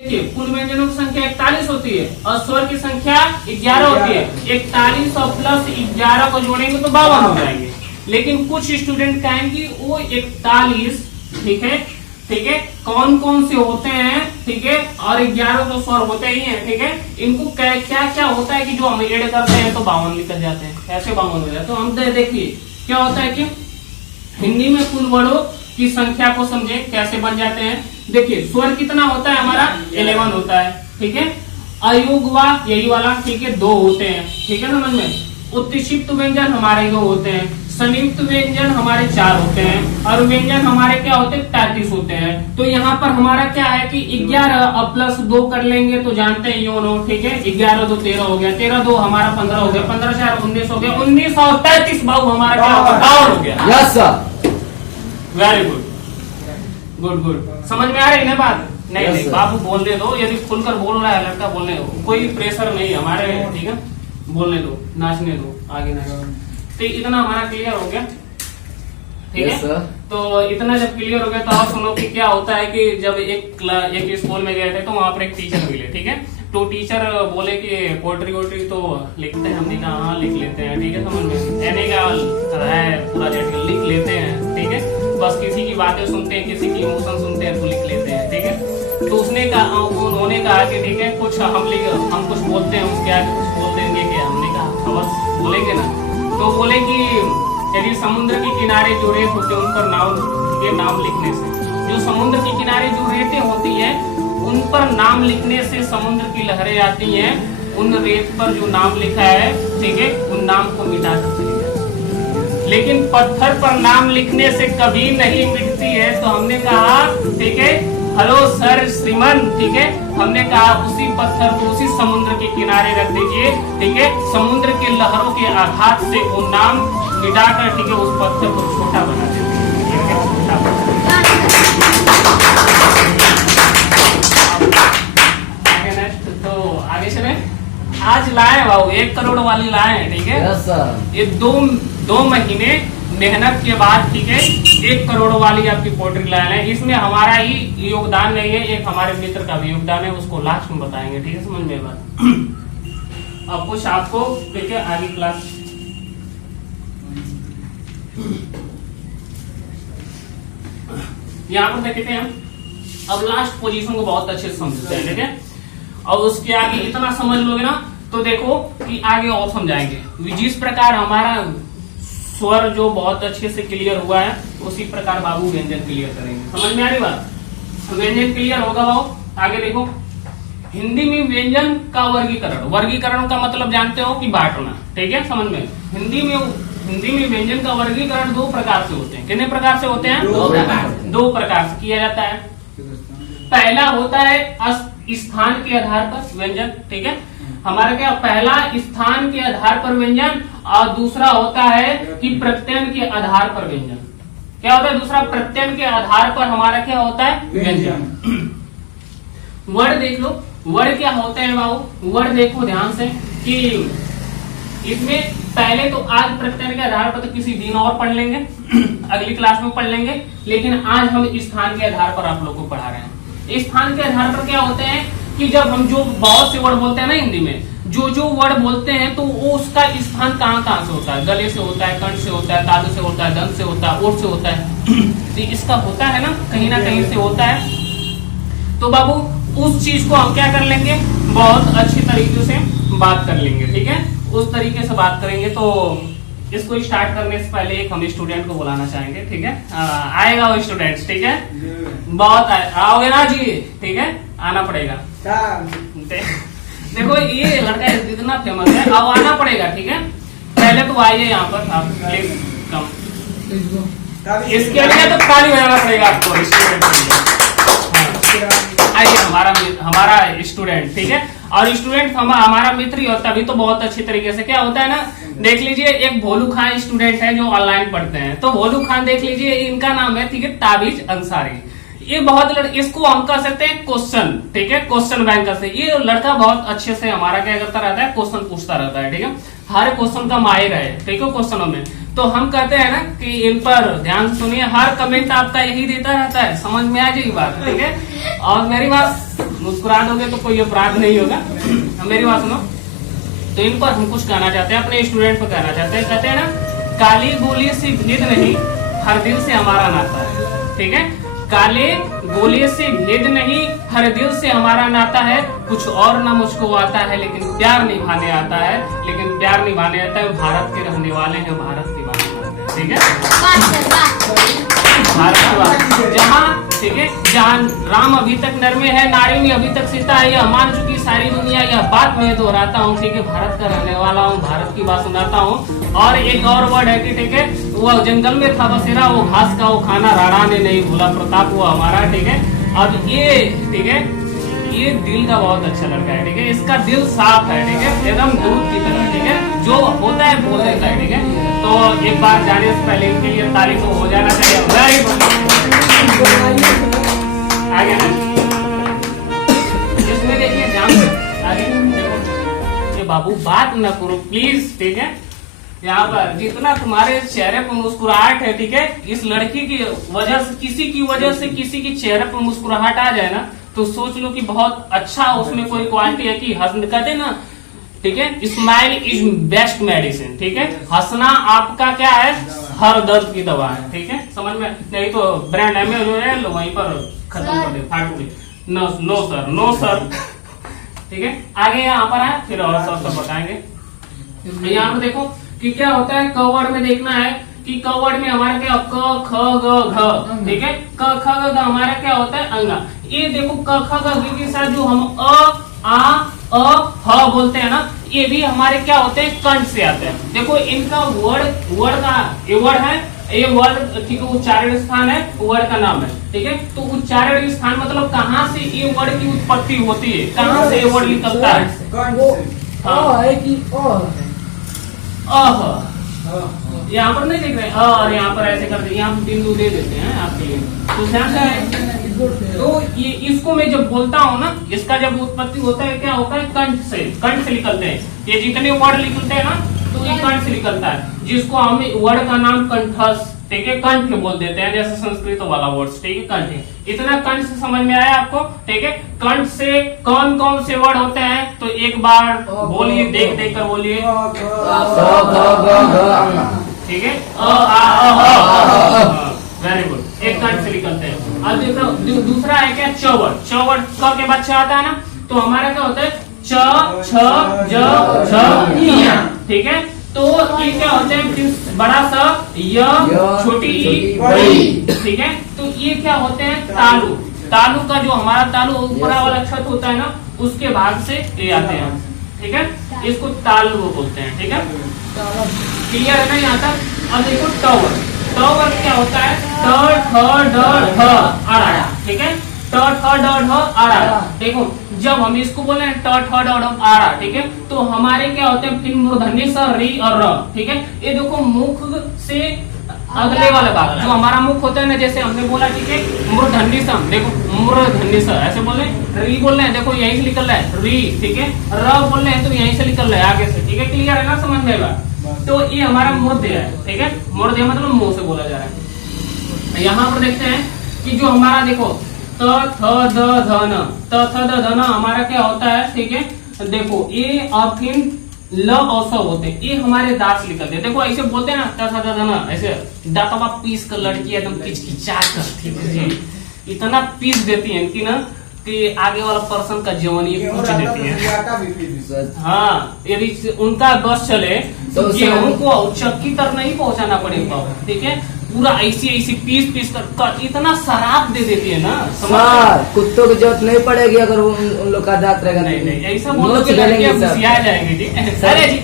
देखिए कुल व्यंजनों की संख्या 41 होती है और स्वर की संख्या 11 होती है। 41 और प्लस 11 को जोड़ेंगे तो 52 हो जाएंगे। लेकिन कुछ स्टूडेंट कहेंगे वो 41, ठीक है, ठीक है, कौन कौन से होते हैं, ठीक है, और 11 तो स्वर होते ही हैं, ठीक है, इनको क्या क्या होता है कि जो हम ऐड करते हैं तो 52 निकल जाते हैं, ऐसे 52 हो जाते हैं। तो हम देखिए क्या होता है कि हिंदी में कुल वर्णों की संख्या को समझे कैसे बन जाते हैं। देखिए स्वर कितना होता है हमारा 11 होता है, ठीक है, अयुग्वा यही वाला, ठीक है, 2 होते हैं, ठीक है, समझ में। उत्क्षिप्त व्यंजन हमारे 2 होते हैं, संयुक्त व्यंजन हमारे 4 होते हैं और व्यंजन हमारे क्या होते हैं 33 होते हैं। तो यहाँ पर हमारा क्या है कि 11 और प्लस 2 कर लेंगे तो जानते हैं योनो, ठीक है, 11 2 13 हो गया, 13 2 हमारा 15 हो गया, 15 4 19 हो गया, 19 और 33 बाबू हमारा क्या होगा 52 हो गया। Yes sir, very good, good good, समझ में आ रही है बात? नहीं yes, नहीं बाबू बोलने दो, यदि खुलकर बोल रहा है लड़का बोलने दो, कोई प्रेशर नहीं हमारे, ठीक है, बोलने दो, नाचने दो, आगे ना। तो इतना हमारा क्लियर हो गया, ठीक है। yes, तो इतना जब क्लियर हो गया तो आप सुनो कि क्या होता है कि जब एक स्कूल में गए थे तो वहां पर एक टीचर मिले, ठीक है, तो टीचर बोले कि पोएट्री वोट्री तो लिखते हैं, हमने कहा हाँ लिख लेते हैं, ठीक है, समझ में एने का है पूरा लिख लेते हैं, ठीक है, बस किसी की बातें सुनते हैं, किसी की इमोशन सुनते हैं तो लिख लेते हैं, ठीक है। तो उसने कहा, उन्होंने कहा कि ठीक है कुछ हम कुछ बोलते हैं, उसके आगे कुछ बोल देंगे कि हमने कहा बस बोलेंगे ना। तो बोले कि यदि समुद्र के किनारे जो रेत होते हैं उन पर नाम लिखने से, जो समुद्र के किनारे जो रेतें होती है उन पर नाम लिखने से समुद्र की लहरें आती हैं, उन रेत पर जो नाम लिखा है, ठीक है, उन नाम को मिटा सकती है, लेकिन पत्थर पर नाम लिखने से कभी नहीं मिटती है। तो हमने कहा ठीक है, हेलो सर श्रीमान, ठीक है, हमने कहा उसी पत्थर को उसी समुद्र के किनारे रख दीजिए, ठीक है, समुद्र के लहरों के आघात से वो नाम मिटाकर, ठीक है, उस पत्थर को छोटा बना देते हैं, छोटा बना। तो आगे चले, आज लाए बाबू 1 करोड़ वाली लाए, ठीक है, yes, sir. ये दो महीने मेहनत के बाद, ठीक है, 1 करोड़ वाली आपकी पोएट्री लाइन है। इसमें हमारा ही योगदान नहीं है, एक हमारे मित्र का भी योगदान है, उसको लास्ट में बताएंगे, ठीक है, समझ में बात। अब कुछ आपको, ठीक है, आगे क्लास यहाँ पर देखते हैं हम। अब लास्ट पोजीशन को बहुत अच्छे से समझते हैं, ठीक है, और उसके आगे इतना समझ लोगे ना तो देखो कि आगे और समझाएंगे। जिस प्रकार हमारा स्वर जो बहुत अच्छे से क्लियर हुआ है उसी प्रकार बाबू व्यंजन क्लियर करेंगे। समझ में आ रही बात? व्यंजन क्लियर होगा बाबू। आगे देखो, हिंदी में व्यंजन का वर्गीकरण, वर्गीकरण का मतलब जानते हो कि बांटना, ठीक है, समझ में। हिंदी में व्यंजन का वर्गीकरण 2 प्रकार से होते हैं। कितने प्रकार से होते हैं? 2 प्रकार से किया जाता है। पहला होता है स्थान के आधार पर व्यंजन, ठीक है, हमारा क्या पहला स्थान के आधार पर व्यंजन, और दूसरा होता है कि प्रत्ययन के आधार पर व्यंजन। क्या होता है दूसरा? प्रत्ययन के आधार पर हमारा क्या होता है? व्यंजन। वर्ड देख लो, वर्ड क्या होते हैं बाबू? वर्ड देखो ध्यान से कि इसमें पहले तो आज प्रत्ययन के आधार पर तो किसी दिन और पढ़ लेंगे, अगली क्लास में पढ़ लेंगे, लेकिन आज हम स्थान के आधार पर आप लोग को पढ़ा रहे हैं। स्थान के आधार पर क्या होते हैं कि जब हम जो बहुत से वर्ड बोलते हैं ना हिंदी में, जो वर्ड बोलते हैं तो वो उसका स्थान कहाँ से होता है? गले से होता है, कंठ से होता है, तालु से होता है, दंत से होता है, ओठ से होता है, तो इसका होता है ना कहीं से होता है। तो बाबू उस चीज को हम क्या कर लेंगे, बहुत अच्छी तरीके से बात कर लेंगे, ठीक है, उस तरीके से बात करेंगे। तो इसको स्टार्ट करने से पहले एक हम स्टूडेंट को बुलाना चाहेंगे, ठीक है, आएगा वो स्टूडेंट, ठीक है, बहुत आओगे ना जी, ठीक है, आना पड़ेगा। देखो ये लड़का इतना फेमस है, अब आना पड़ेगा, ठीक है, पहले तो आइए यहाँ पर आप प्लीज कम। इसके लिए तो ताली बजाना पड़ेगा आपको स्टूडेंट के लिए। आइए हमारा स्टूडेंट, ठीक है, और स्टूडेंट हमारा मित्र ही होता, तभी तो बहुत अच्छी तरीके से क्या होता है ना। देख लीजिए एक भोलू खान स्टूडेंट है जो ऑनलाइन पढ़ते हैं, तो भोलू खान देख लीजिए, इनका नाम है, ठीक है, ताबिज अंसारी। ये बहुत इसको हम कह सकते हैं क्वेश्चन, ठीक है, क्वेश्चन बैंक से। ये लड़का बहुत अच्छे से हमारा क्या करता रहता है, क्वेश्चन पूछता रहता है, ठीक है, हर क्वेश्चन का माहिर है, ठीक है, क्वेश्चनों में। तो हम कहते हैं ना कि इन पर ध्यान से सुनिए, हर कमेंट आपका यही देता रहता है, समझ में आ जाएगी बात, ठीक है। और मेरी बात मुस्कुरा दोगे तो कोई अपराध नहीं होगा, मेरी बात सुनो। तो इन पर हम कुछ कहना चाहते हैं, अपने स्टूडेंट पर कहना चाहते हैं, कहते हैं ना, काली गोली से भेद नहीं, हर दिल से हमारा नाता है, ठीक है। काले गोले से भेद नहीं, हर दिल से हमारा नाता है। कुछ और ना मुझको आता है, लेकिन प्यार निभाने आता है, लेकिन प्यार निभाने आता है। भारत के रहने वाले हैं, भारत की बात करते हैं, ठीक है, भारत की बात। जहाँ, ठीक है, जहाँ राम अभी तक नर में है, नारी में अभी तक सीता है, यह मान चुकी सारी दुनिया, यह बात मैं दोहराता हूँ, ठीक है, भारत का रहने वाला हूँ, भारत की बात सुनाता हूँ। और एक और वर्ड है कि, ठीक है, वो जंगल में था बसेरा, वो घास का वो खाना राणा ने नहीं भूला, प्रताप हुआ हमारा, ठीक है। अब ये, ठीक है, ये दिल का बहुत अच्छा लड़का है, ठीक है, इसका दिल साफ है, ठीक है, एकदम दूध की तरह, ठीक है, जो होता है बोल देता है, ठीक है। तो एक बार जाने से पहले इनके लिए तारीफ तो हो जाना चाहिए। वेरी गुड, आगे इसमें देखिए, ध्यान आगे देखो, ये बाबू बात न करो प्लीज, ठीक है। यहाँ पर जितना तुम्हारे चेहरे पर मुस्कुराहट है, ठीक है, इस लड़की की वजह से, किसी की वजह से किसी की चेहरे पर मुस्कुराहट आ जाए ना, तो सोच लो कि बहुत अच्छा उसमें कोई क्वालिटी है कि हंसने, कहते ना, ठीक है, स्माइल इज बेस्ट मेडिसिन, ठीक है, हंसना आपका क्या है, हर दर्द की दवा है, ठीक है, समझ में। नहीं तो ब्रांड एमएल वहीं पर खत्म कर दे, फाटू दे, नो सर, नो सर, ठीक है। आगे यहाँ पर है, फिर और सब बताएंगे। यहाँ पर देखो कि क्या होता है, क वर्ड में देखना है कि क वर्ड में हमारा क्या, क ख ग घ, ठीक है, क ख ग घ हमारा क्या होता है, अंगा। ये देखो क ख ग घ के साथ जो हम ह बोलते हैं ना, ये भी हमारे क्या होते हैं, कंठ से आते हैं। देखो इनका वर्ड का ये वर्ड है, ये वर्ड, ठीक है, उच्चारण स्थान है, वर्ड का नाम है, ठीक है। तो उच्चारण स्थान मतलब कहाँ से ये वर्ड की उत्पत्ति होती है, कहाँ से ये वर्ड निकलता है। यहाँ पर नहीं देख रहे, और यहाँ पर ऐसे करते, यहाँ पर बिंदु दे देते हैं आपके लिए, तो ध्यान से। तो ये इसको मैं जब बोलता हूँ ना, इसका जब उत्पत्ति होता है, क्या होता है, कंठ से निकलते हैं। ये जितने वर्ड निकलते हैं ना, तो ये कंठ से निकलता है, जिसको हम वर्ड का नाम कंठस्थ, ठीक है, कंठ बोल देते हैं, जैसे संस्कृत वाला वर्ड, ठीक है, कंठ। इतना कंठ से समझ में आया आपको, ठीक है। कंठ से कौन कौन से वर्ड होते हैं, तो एक बार बोलिए, देख देख कर बोलिए, ठीक है, वेरी गुड, एक कंठ से निकलते हैं। अब दूसरा है क्या, च वर्ड, च वर्ड क के बाद छ आता है ना, तो हमारा क्या होता है, च छ ज झ, ठीक है। तो ये क्या होते हैं, बड़ा सा य, छोटी ई, बड़ी, ठीक है। तो ये क्या होते हैं, तालु। तालु का जो हमारा तालु ऊपरा वाला छत होता है ना, उसके भाग से ले आते हैं, ठीक है, इसको तालु बोलते हैं, ठीक है, क्लियर है ना यहाँ तक। अब देखो टावर, टावर क्या होता है, ट ठ ड ढ अड़ा, ठीक है, ट ठ ड ढ अड़ा। देखो जब हम इसको बोले ट ठ ड ढ अड़ा, ठीक है, तो हमारे क्या होते हैं, फिर मूर्धन्य स री और र, ठीक है। ये देखो मुख से अगले वाला भाग जो हमारा मुख होता है ना, जैसे हमने बोला, ठीक है, मूर्धन्य सम, देखो मूर्धन्य स ऐसे बोले, री बोल रहे हैं, देखो यहीं से निकल रहा है री, ठीक है, र बोल रहे हैं तो यहीं से निकल रहा है आगे से, ठीक है, क्लियर है ना, समझ में आएगा। तो ये हमारा मूर्ध है, ठीक है, मूर्ध मतलब मुंह से बोला जा रहा है। यहाँ पर देखते हैं कि जो हमारा देखो त थ द ध न, त थ द ध न हमारा क्या होता है, ठीक है, देखो ये और फिर ल और स होते हैं, ये हमारे दांत से निकलते हैं। देखो ऐसे बोलते हैं ना, त थ द ध न, ऐसे दांतवा पीस कर लड़की एकदम किचकिचा कर, ठीक है, इतना पीस देती है कि ना कि आगे वाला पर्सन का जीवन ये पूछ देती है। हाँ, यदि उनका बस चले तो गेहूं को चक्की तक नहीं पहुंचाना पड़ेगा, ठीक है, पूरा ऐसी पीस कर इतना शराब दे देती है ना, कुत्तों की जरूरत नहीं पड़ेगी अगर उन लोग का दांत रहेगा। नहीं ऐसा बोलो कि लड़कियां घुसिया जाएंगी, ठीक है। अरे जी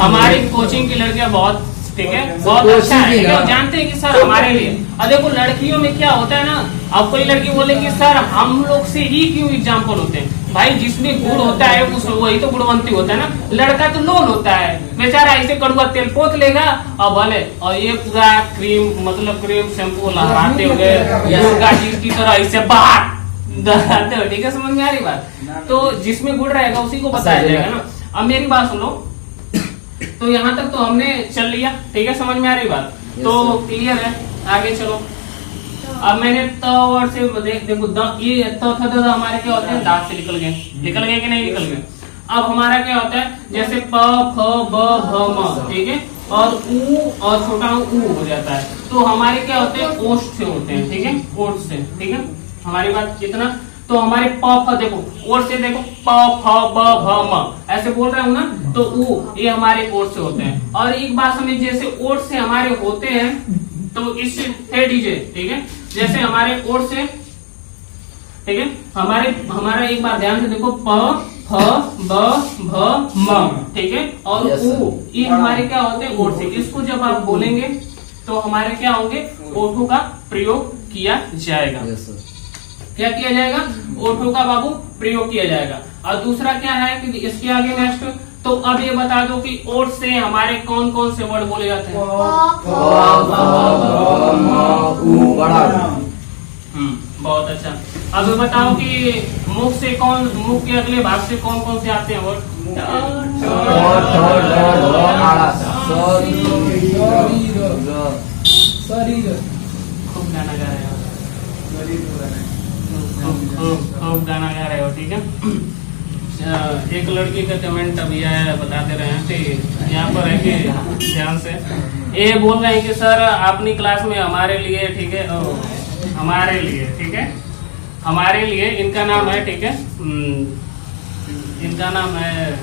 हमारी कोचिंग की लड़कियां बहुत ठीक है, बहुत अच्छा है। ठीक है, जानते हैं कि सर हमारे लिए, और देखो लड़कियों में क्या होता है ना, अब कोई लड़की बोलेगी सर हम लोग से ही क्यों एग्जाम्पल होते हैं, भाई जिसमें गुड़ होता है उस वही तो गुणवंती होता है ना, लड़का तो लोल होता है बेचारा, ऐसे कड़ुआ तेल पोत लेगा और भले, और ये पूरा क्रीम मतलब क्रीम शैम्पू लहराते हुए दुर्गा जी की तरह ऐसे बाहर दहराते हो। ठीक है, समझ में आ रही बात, तो जिसमें गुड़ रहेगा उसी को बताया जाएगा ना। अब मेरी बात सुनो, तो यहाँ तक तो हमने चल लिया, ठीक है, समझ में आ रही बात, तो क्लियर है, आगे चलो। अब मैंने त वर्ड से देखो ये त था तो हमारे क्या होते हैं, दांत से निकल गए कि नहीं निकल गए। अब हमारा क्या होता है, जैसे प फ ब भ म, ठीक है, और ऊ और छोटा ऊ हो जाता है, तो हमारे क्या होते हैं, ओष्ठ से होते हैं, ठीक है, ओष्ठ से, ठीक है, हमारी बात कितना, तो हमारे प फ देखो, ओर से देखो प फ ब भ म ऐसे बोल रहे हूँ ना, तो ऊ ये हमारे ओर से होते हैं। और एक बात समझ, जैसे ओर से हमारे होते हैं तो इससे है डीजे, ठीक है, जैसे हमारे ओर से, ठीक है, हमारा एक बार ध्यान से देखो, प फ ब भ म, ठीक है, और ऊ ये हमारे क्या होते हैं, ओर से। इसको जब आप बोलेंगे तो हमारे क्या होंगे, ओठों का प्रयोग किया जाएगा। क्या किया जाएगा, ओठों का बाबू प्रयोग किया जाएगा। और दूसरा क्या है कि इसके आगे नेक्स्ट, तो अब ये बता दो कि ओठ से हमारे कौन कौन से वर्ड बोले जाते हैं। बहुत अच्छा। अब ये बताओ कि मुख से मुख के अगले भाग से कौन कौन से आते हैं वर्ड। खूब गाना गा रहे हो, खूब गाना गा रहे हो, ठीक है। एक लड़की का कमेंट अभी आया, बताते रहे हैं कि यहाँ पर है कि ध्यान से ये बोल रहे हैं कि सर अपनी क्लास में हमारे लिए, ठीक है, हमारे लिए, ठीक है, हमारे लिए, इनका नाम है, ठीक है, इनका नाम है,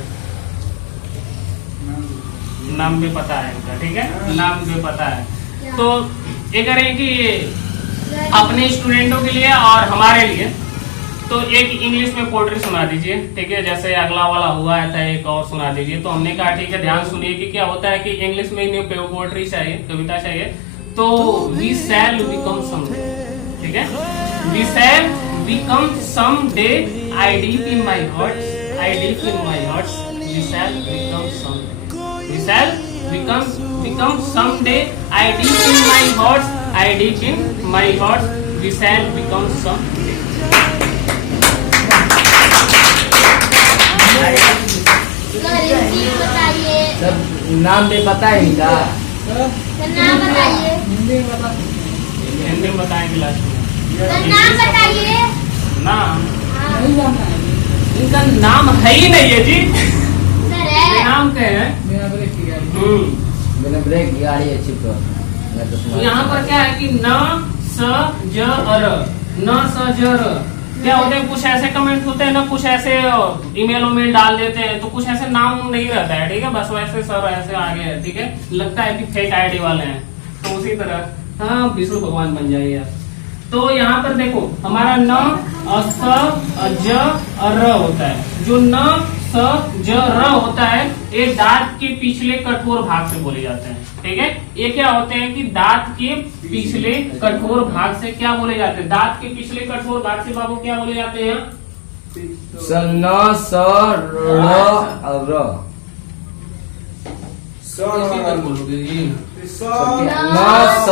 नाम भी पता है इनका, ठीक है, नाम भी पता है। तो ये करें कि अपने स्टूडेंटों के लिए और हमारे लिए, तो एक इंग्लिश में पोएट्री सुना दीजिए, ठीक है, जैसे अगला वाला हुआ था एक और सुना दीजिए। तो हमने कहा ठीक है, ध्यान सुनिए कि क्या होता है कि इंग्लिश में न्यू पोएट्री चाहिए, कविता चाहिए, तो वी शैल बिकम समडे, ठीक है, we shall become someday, I deep in my heart, I deep in my heart, we shall become someday, we shall become someday, I deep in my heart, I deep in my heart, we shall become someday. सब नाम भी पता है इनका, नाम बताइए, हिंदी में बताएंगे लास्ट में, नाम बताइए, नाम इनका नाम है ही नहीं है जी, सर है नाम क्या है, मैंने ब्रेक की गाड़ी है, चुप तो यहाँ पर क्या है कि न स ज र, न स ज र, क्या होते हैं, कुछ ऐसे कमेंट होते हैं ना, कुछ ऐसे ईमेल डाल देते हैं, तो कुछ ऐसे नाम नहीं रहता है, ठीक है, बस वैसे सर ऐसे आगे है, ठीक है, लगता है कि फेक आईडी वाले हैं, तो उसी तरह हाँ विष्णु भगवान बन जाइए यार। तो यहाँ पर देखो हमारा न स ज र होता है, जो न स ज र होता है ये दांत के पिछले कठोर भाग से बोले जाते हैं, ठीक है, ये क्या होते हैं कि दांत के पिछले कठोर भाग से क्या बोले जाते हैं, दांत के पिछले कठोर भाग से बाबू क्या बोले जाते हैं, न स र, बोलोगे जी, न स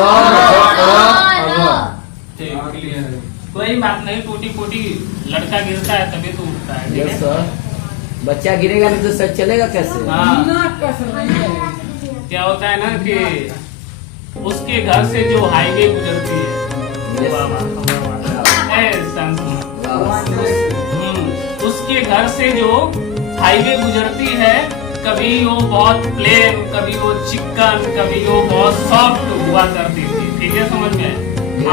र, क्लियर है, कोई बात नहीं, टूटी फूटी लड़का गिरता है तभी तो उठता है, ठीक है सर, बच्चा गिरेगा नहीं तो सर चलेगा कैसे। हाँ, क्या होता है ना कि उसके घर से जो हाईवे गुजरती है, उसके घर से जो हाईवे गुजरती है, कभी वो बहुत प्लेन, कभी वो चिकन, कभी वो बहुत सॉफ्ट हुआ करती थी, ठीक है, समझ में।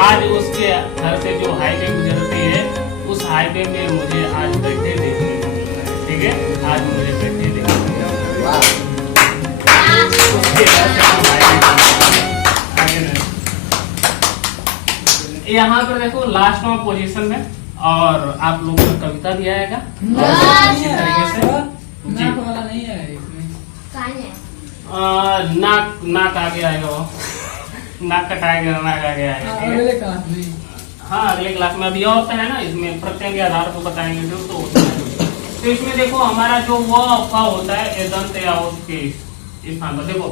आज उसके घर से जो हाईवे गुजरती है, उस हाईवे में मुझे आज बैठे देखने को मिल रहा है, ठीक है, आज मुझे बैठे देखने को मिल रहा है। यहाँ पर देखो लास्ट में पोजीशन में, और आप लोगों को कविता भी आएगा अच्छी तरीके से जी। नाक आगे आएगा वो नाक कटाएगा, नाक आगे आएगा, ठीक है। अगले क्लास में। हाँ अगले क्लास में अभी होता है ना, इसमें प्रत्यय के आधार को बताएंगे जो तो होता है। तो इसमें देखो हमारा जो वह फ होता है ये दंत या के स्थान पर देखो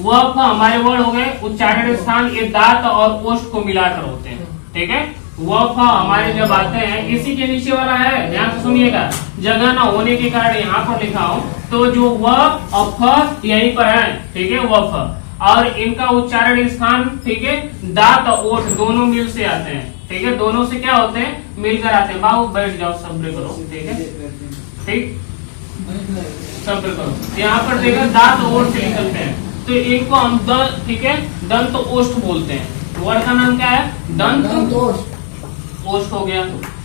वह फ हमारे वर्ड हो गए उच्चारण स्थान, ये दांत और ओष्ठ को मिलाकर होते हैं, ठीक है। वह फ हमारे जब आते हैं, इसी के नीचे वाला है, ध्यान से सुनिएगा, जगह ना होने के कारण यहाँ पर लिखा हूं, तो जो वह और फ यहीं पर है, ठीक है, वह फ, और इनका उच्चारण स्थान, ठीक है, दांत और ओठ दोनों मिल से आते हैं, ठीक है, दोनों से क्या होते हैं, मिलकर आते हैं। बाबू बैठ जाओ, सब्र करो, ठीक है, ठीक, सब्र करो। यहाँ पर देखो दांत और ओठ से निकलते हैं, तो इनको हम ठीक है दंत ओष्ठ बोलते हैं। वर्ड का नाम क्या है, दंत ओष्ठ हो गया।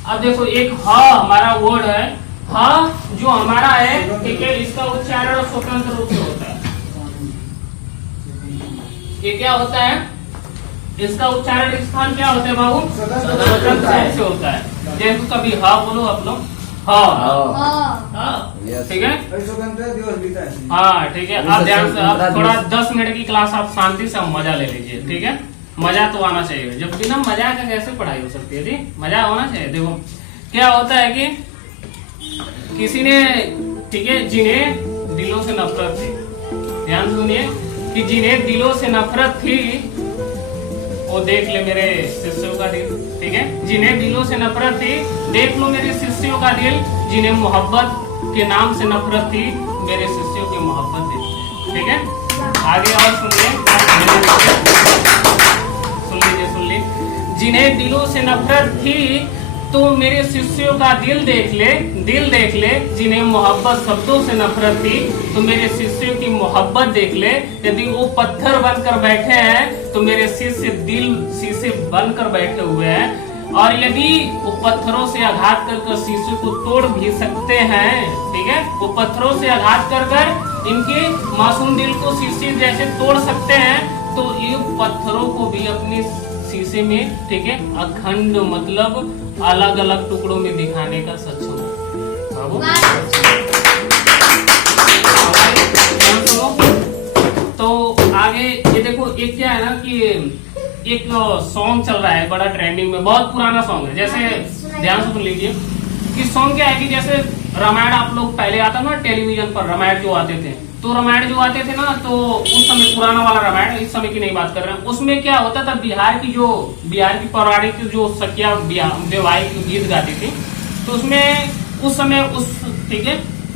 अब देखो एक ह हमारा वर्ड है, ह जो हमारा है, ठीक है, इसका उच्चारण स्वतंत्र रूप से होता है। ये क्या होता है, इसका उच्चारण स्थान क्या होता है बाबू, स्वतंत्र रूप से होता है। जैसे कभी ह बोलो आप लोग, ठीक है, हाँ ठीक है। आप ध्यान से, आप थोड़ा 10 मिनट की क्लास आप शांति से मजा ले लीजिए, ठीक है, मजा तो आना चाहिए। जब बिना मजा का कैसे पढ़ाई हो सकती है जी, मजा होना चाहिए। देखो क्या होता है कि किसी ने, ठीक है, जिन्हें दिलों से नफरत थी, ध्यान सुनिए, कि जिन्हें दिलों से नफरत थी वो देख ले मेरे शिष्यों का दिल, ठीक है, जिन्हें दिलों से नफरत थी देख लो मेरे शिष्यों का दिल, जिन्हें मोहब्बत के नाम से नफरत थी मेरे शिष्यों की मोहब्बत दिल, ठीक है। आगे और सुनिए, सुन लीजिए, जिन्हें दिलों से नफरत थी तो मेरे शिष्यों का दिल देख ले, जिन्हें मोहब्बत शब्दों से नफरत थी तो मेरे शिष्यों की मोहब्बत देख ले। यदि वो पत्थर बनकर बैठे हैं तो मेरे शिष्य दिल शीशे बनकर बैठे हुए हैं, और यदि वो पत्थरों से आघात कर शीशे को तोड़ भी सकते हैं, ठीक है, वो पत्थरों से आघात कर इनके मासूम दिल को शीशे जैसे तोड़ सकते हैं, तो ये पत्थरों को भी अपने शीशे में, ठीक है, अखंड मतलब अलग अलग टुकड़ों में दिखाने का सक्षम है। तो आगे ये देखो, एक क्या है ना कि एक सॉन्ग चल रहा है बड़ा ट्रेंडिंग में, बहुत पुराना सॉन्ग है। जैसे ध्यान से सुन लीजिए कि सॉन्ग क्या है कि जैसे रामायण आप लोग पहले आता ना टेलीविजन पर, रामायण जो आते थे, तो रामायण जो आते थे ना, तो उस समय पुराना वाला रामायण, इस समय की नहीं बात कर रहे हैं, उसमें क्या होता था, बिहार की पौराणिक जो सखिया बेवाई की गीत गाती थी, तो उसमें उस समय ठीक है,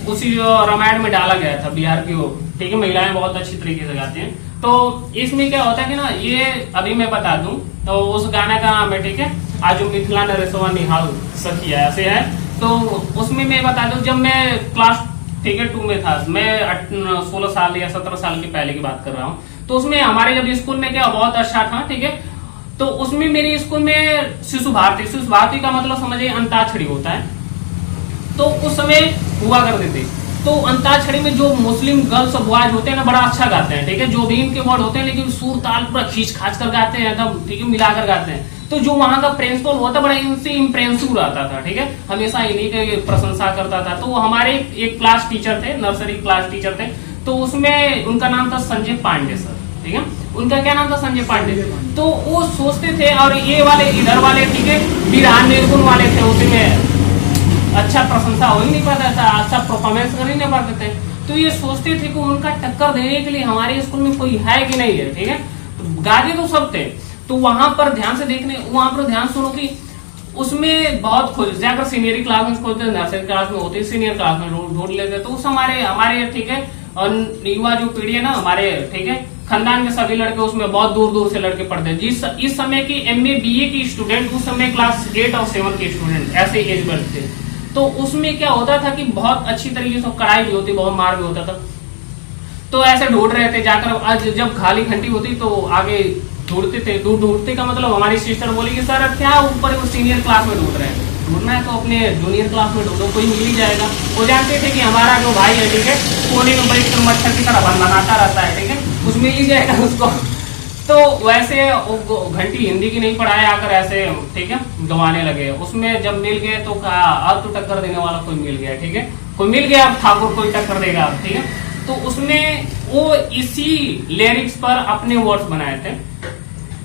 उसी रामायण में डाला गया था बिहार की वो, ठीक है, महिलाएं बहुत अच्छी तरीके से गाती हैं। तो इसमें क्या होता है कि ना, ये अभी मैं बता दूं, तो उस गाना का नाम है, ठीक है, आज मिथिला नरेशवा निहाल सखिया ऐसे है। तो उसमें मैं बता दूं, जब मैं क्लास, ठीक है, 2 में था, मैं 16 साल या 17 साल की पहले की बात कर रहा हूँ। तो उसमें हमारे जब स्कूल में क्या बहुत अच्छा था, ठीक है, तो उसमें मेरे स्कूल में शिशु भारती का मतलब समझिए अंताक्षरी होता है। तो उस समय हुआ करते थे, तो अंताक्षरी में जो मुस्लिम गर्ल्स और बॉयज होते हैं ना, बड़ा अच्छा गाते हैं, ठीक है, जो भी इनके वर्ड होते हैं, लेकिन सुर ताल पूरा खींच खाच कर गाते हैं एकदम, ठीक है, मिलाकर गाते हैं। तो जो वहां का प्रिंसिपल होता बड़ा इनसे इम्प्रेसिव रहता था, ठीक है, हमेशा इन्हीं की प्रशंसा करता था। तो हमारे एक क्लास टीचर थे, नर्सरी क्लास टीचर थे, तो उसमें उनका नाम था संजय पांडे सर, ठीक है, उनका क्या नाम था, संजय पांडे। तो वो सोचते थे, और ये वाले इधर वाले, ठीक है, बिरहान निर्गुण वाले थे, उसमें अच्छा प्रशंसा हो ही नहीं पाता था, अच्छा परफॉर्मेंस कर ही नहीं पाते थे। तो ये सोचते थे कि उनका टक्कर देने के लिए हमारे स्कूल में कोई है कि नहीं है, ठीक है, तो गाते तो सब थे। तो वहां पर ध्यान सुनो कि उसमें बहुत खोज जाकर सीनियर क्लास में खोजते, नर्सरी क्लास में होते, सीनियर क्लास में ढूंढ लेते। तो उस हमारे ठीक है, और युवा जो पीढ़ी है ना हमारे, ठीक है, खानदान के सभी लड़के उसमें बहुत दूर दूर से लड़के पढ़ते हैं। इस समय की MA BA की स्टूडेंट, उस समय क्लास 8 और 7 के स्टूडेंट ऐसे एज बढ़ते थे। तो उसमें क्या होता था कि बहुत अच्छी तरीके से कड़ाई भी होती, बहुत मार भी होता था। तो ऐसे ढूंढ रहे थे जाकर, आज जब खाली घंटी होती तो आगे ढूंढते थे। ढूंढते का मतलब हमारी सिस्टर बोली कि सर क्या ऊपर सीनियर क्लास में ढूंढ रहे हैं, ढूंढना है तो अपने जूनियर क्लास में ढूंढो, कोई मिल ही जाएगा। वो जानते थे कि हमारा जो भाई है, ठीक है, कोने में बड़ी मच्छर की तरह बनाता रहता है, ठीक है, उसमें मिल ही जाएगा उसको। तो वैसे घंटी हिंदी की नहीं पढ़ाए, आकर ऐसे, ठीक है, गंवाने लगे। उसमें जब मिल गए तो कहा अब तो टक्कर देने वाला कोई मिल गया, ठीक है, कोई मिल गया, अब ठाकुर कोई टक्कर देगा अब, ठीक है। तो उसमें वो इसी लिरिक्स पर अपने वर्ड्स बनाए थे।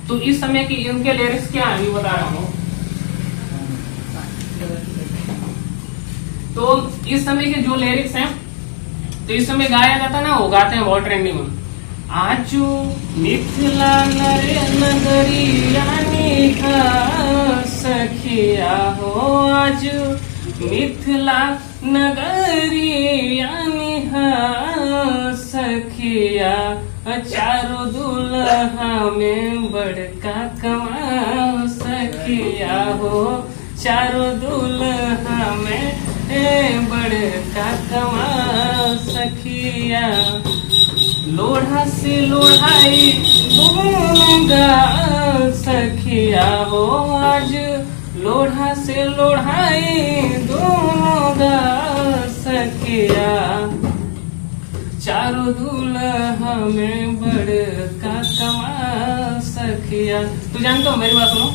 तो इस समय की इनके लिरिक्स क्या है बता रहा हूँ। तो इस समय के जो लिरिक्स हैं, तो इस समय गाया जाता ना, वो गाते हैं बहुत ट्रेंडिंग में। आजू मिथिला नगरिया सखिया हो, आजू मिथिला नगरिया सखिया, चारों दुल्हा में बड़का कमा सखिया हो, चारों दुल्हा में बड़का कमा सखिया। लोढ़ा से लोढ़ाई दूंगा सखिया हो, आज लोढ़ा से लोढ़ाई दूंगा सखिया, चारों दूल्हा में बड़का कमा सखिया। तो जानते हो, मेरी बात सुनो।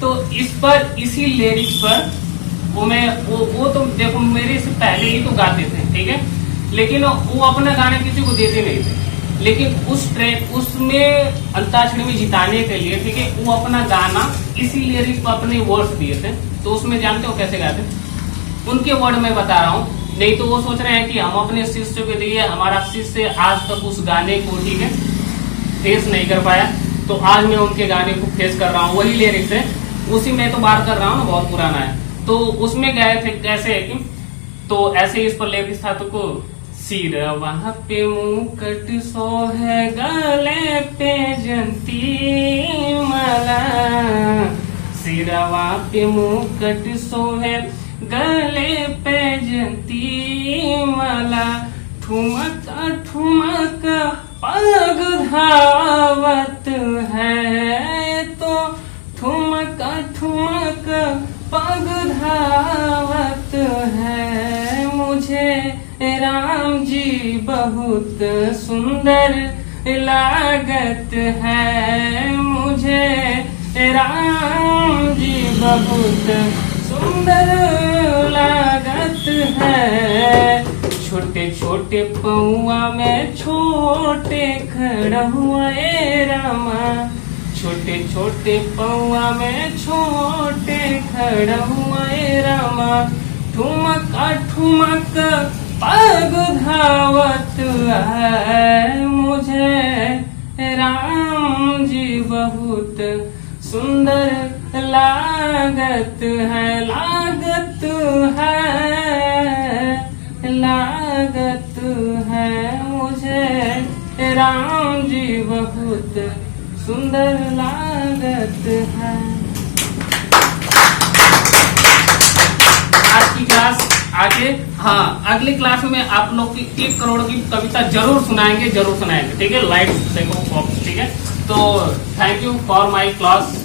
तो इस पर, इसी लिरिक्स पर वो तो देखो मेरे से पहले ही तो गाते थे, ठीक है, लेकिन वो अपना गाना किसी को देते नहीं थे। लेकिन उसमें अंताक्षरी में जिताने के लिए, ठीक है, वो अपना गाना इसी लिरिक्स पर अपने वर्ड्स दिए थे। तो उसमें जानते हो कैसे गाते, उनके वर्ड में बता रहा हूँ। नहीं तो वो सोच रहे हैं कि हम अपने शिष्य के लिए, हमारा शिष्य आज तक उस गाने को, ठीक है, फेस नहीं कर पाया, तो आज मैं उनके गाने को फेस कर रहा हूँ। वही लिरिक्स है, उसी में तो बात कर रहा हूँ ना, बहुत पुराना है। तो उसमें गए थे कैसे है कि, तो ऐसे इस पर लिरिक्स था, तो को सिरवा पे मुकुट सोहे गले पे जंती माला, सिरवा पे मुकुट सोहे गले पे जंती माला, ठुमक ठुमक पग धावत है, तो ठुमक ठुमक पग धावत है। मुझे राम जी बहुत सुंदर लागत है, मुझे राम जी बहुत सुंदर लागत है। छोटे छोटे पौआ में छोटे खड़ुए रामा, छोटे छोटे पौआ में छोटे खड़ुए रामा, ठुमक ठुमक पग धावत है। मुझे राम जी बहुत सुंदर लागत है, लागत है, लागत है। मुझे राम जी बहुत सुंदर लागत है। आज की क्लास आगे, हाँ, अगली क्लास में आप लोग की 1 करोड़ की कविता जरूर सुनाएंगे, ठीक है। लाइट देखो, ठीक है। तो thank you for my class.